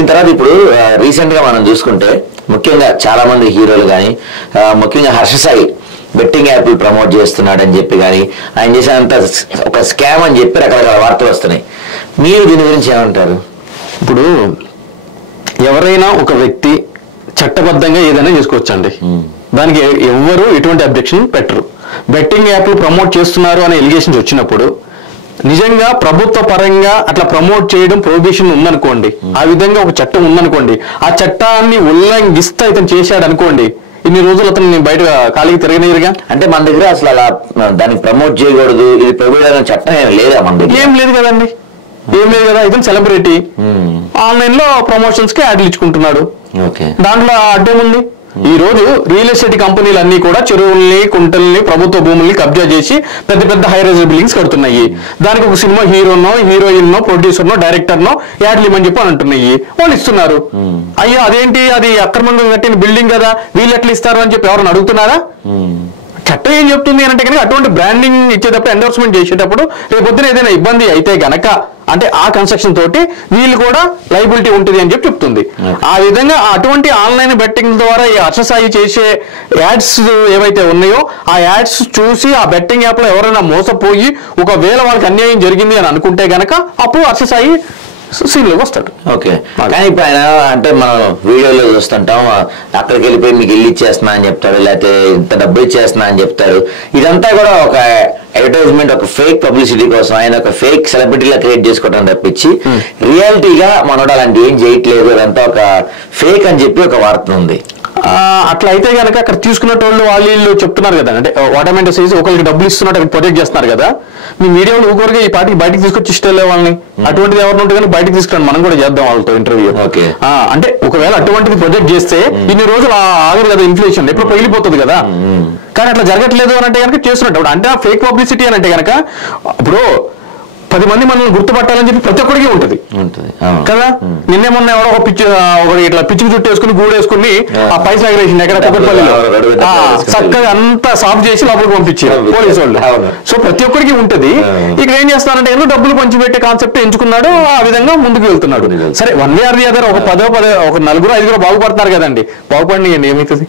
దీని తర్వాత ఇప్పుడు రీసెంట్ గా మనం చూసుకుంటే ముఖ్యంగా చాలా మంది హీరోలు కానీ ముఖ్యంగా హర్ష సాయి బెట్టింగ్ యాప్లు ప్రమోట్ చేస్తున్నాడు అని చెప్పి కానీ ఆయన చేసేంత ఒక స్కామ్ అని చెప్పి రకరకాల వార్తలు వస్తున్నాయి. మీరు దీని గురించి ఏమంటారు? ఇప్పుడు ఎవరైనా ఒక వ్యక్తి చట్టబద్ధంగా ఏదైనా చేసుకోవచ్చండి, దానికి ఎవరు ఎటువంటి అబ్జెక్షన్ పెట్టరు. బెట్టింగ్ యాప్లు ప్రమోట్ చేస్తున్నారు అనే ఎలిగేషన్స్ వచ్చినప్పుడు నిజంగా ప్రభుత్వ పరంగా అట్లా ప్రమోట్ చేయడం ప్రొహిబిషన్ ఉందనుకోండి, ఆ విధంగా ఒక చట్టం ఉందనుకోండి, ఆ చట్టాన్ని ఉల్లంఘిస్తే ఇతను చేశాడు అనుకోండి, ఇన్ని రోజులు అతను బయట ఖాళీకి తిరగనిరుగా. అంటే మన దగ్గర అసలు అలా దానికి ప్రమోట్ చేయకూడదు, ఇది ప్రొహిబిట్ చట్టం ఏం లేదా మన దగ్గర? ఏం లేదు కదండి, ఏం లేదు కదా. ఇతను సెలబ్రిటీ, ఆన్లైన్ లో ప్రమోషన్స్ కి యాడ్లు ఇచ్చుకుంటున్నాడు, దాంట్లో అడ్డేముంది? ఈ రోజు రియల్ ఎస్టేట్ కంపెనీలు అన్ని కూడా చెరువుల్ని, కుంటల్ని, ప్రభుత్వ భూముల్ని కబ్జా చేసి పెద్ద పెద్ద హై రైజ్ బిల్డింగ్స్ కడుతున్నాయి. దానికి ఒక సినిమా హీరోనో, హీరోయిన్ నో, ప్రొడ్యూసర్నో, డైరెక్టర్నో యాడ్లు ఇవ్వని చెప్పి అని అంటున్నాయి. వాళ్ళు ఇస్తున్నారు. అయ్యో అదేంటి, అది అక్రమంగా కట్టిన బిల్డింగ్ కదా, వీళ్ళు ఎట్లా ఇస్తారు అని చెప్పి ఎవరైనా అడుగుతున్నారా? చట్టం ఏం చెప్తుంది అంటే కనుక అటువంటి బ్రాండింగ్ ఇచ్చేటప్పుడు, ఎండోర్స్మెంట్ చేసేటప్పుడు రేపొద్దున ఏదైనా ఇబ్బంది అయితే గనక అంటే ఆ కన్స్ట్రక్షన్ తోటి వీళ్ళు కూడా లైబిలిటీ ఉంటుంది అని చెప్పి చెప్తుంది. ఆ విధంగా అటువంటి ఆన్లైన్ బెట్టింగ్ ద్వారా ఈ హర్ష సాయి చేసే యాడ్స్ ఏవైతే ఉన్నాయో ఆ యాడ్స్ చూసి ఆ బెట్టింగ్ యాప్ లో ఎవరైనా మోసపోయి ఒకవేళ వాళ్ళకి అన్యాయం జరిగింది అని అనుకుంటే గనక అప్పుడు హర్ష సాయి సీన్లోకి వస్తాడు. ఓకే, కానీ ఇప్పుడు ఆయన అంటే మనం వీడియోలో చూస్తుంటాం, అక్కడికి వెళ్ళిపోయి మీకు ఇల్లు ఇచ్చేస్తున్నా అని చెప్తాడు, లేకపోతే ఇంత డబ్బు ఇచ్చేస్తున్నా అని చెప్తాడు. ఇదంతా కూడా ఒక అడ్వర్టైజ్మెంట్, ఒక ఫేక్ పబ్లిసిటీ కోసం ఆయన ఒక ఫేక్ సెలబ్రిటీలా క్రియేట్ చేసుకోవడం తప్పించి రియాలిటీగా మనోడు అలాంటి ఏం చేయట్లేదు, అదంతా ఒక ఫేక్ అని చెప్పి ఒక వార్త ఉంది. అట్లా అయితే కనుక అక్కడ తీసుకున్నట్టు వాళ్ళు చెప్తున్నారు కదా, అంటే వాటమెంట్ సైజ్ ఒకరికి డబ్బులు ఇస్తున్నట్టు ప్రొజెక్ట్ చేస్తున్నారు కదా, మీ మీడియాలో ఊరికే ఈ పార్టీకి బయటకు తీసుకొచ్చి ఇష్టలే వాళ్ళని, అటువంటిది ఎవరిని ఉంటే కానీ బయటకు తీసుకురండి, మనం కూడా చేద్దాం వాళ్ళతో ఇంటర్వ్యూ. అంటే ఒకవేళ అటువంటిది ప్రొజెక్ట్ చేస్తే ఇన్ని రోజులు ఆగరు కదా, ఇన్ఫ్లేషన్ ఎప్పుడు పగిలిపోతుంది కదా. కానీ అట్లా జరగట్లేదు అని అంటే కనుక చేస్తున్నట్టు అంటే ఫేక్ పబ్లిసిటీ అని అంటే కనుక ఇప్పుడు 10 మంది మనల్ని గుర్తుపట్టాలని చెప్పి ప్రతి ఒక్కరికి ఉంటుంది కదా. నిన్నే మొన్న ఎవరో ఒక పిచ్చి ఒకటి ఇట్లా పిచ్చికి చుట్టేసుకుని గూడేసుకుని ఆ పైసా ఎగరేసింది ఎక్కడ కుక్కట్పల్లిలో చక్కగా అంతా సాఫ్ చేసి లోపలికి పంపించారు పోలీసు వాళ్ళు. సో ప్రతి ఒక్కరికి ఉంటుంది. ఇక్కడ ఏం చేస్తారంటే ఏదో డబ్బులు పంచిపెట్టే కాన్సెప్ట్ ఎంచుకున్నాడు, ఆ విధంగా ముందుకు వెళ్తున్నాడు. సరే one way or the other ఒక 10 ఒక 4 5 బాగుపడుతున్నారు కదండి, బాగుపడి ఏమవుతుంది?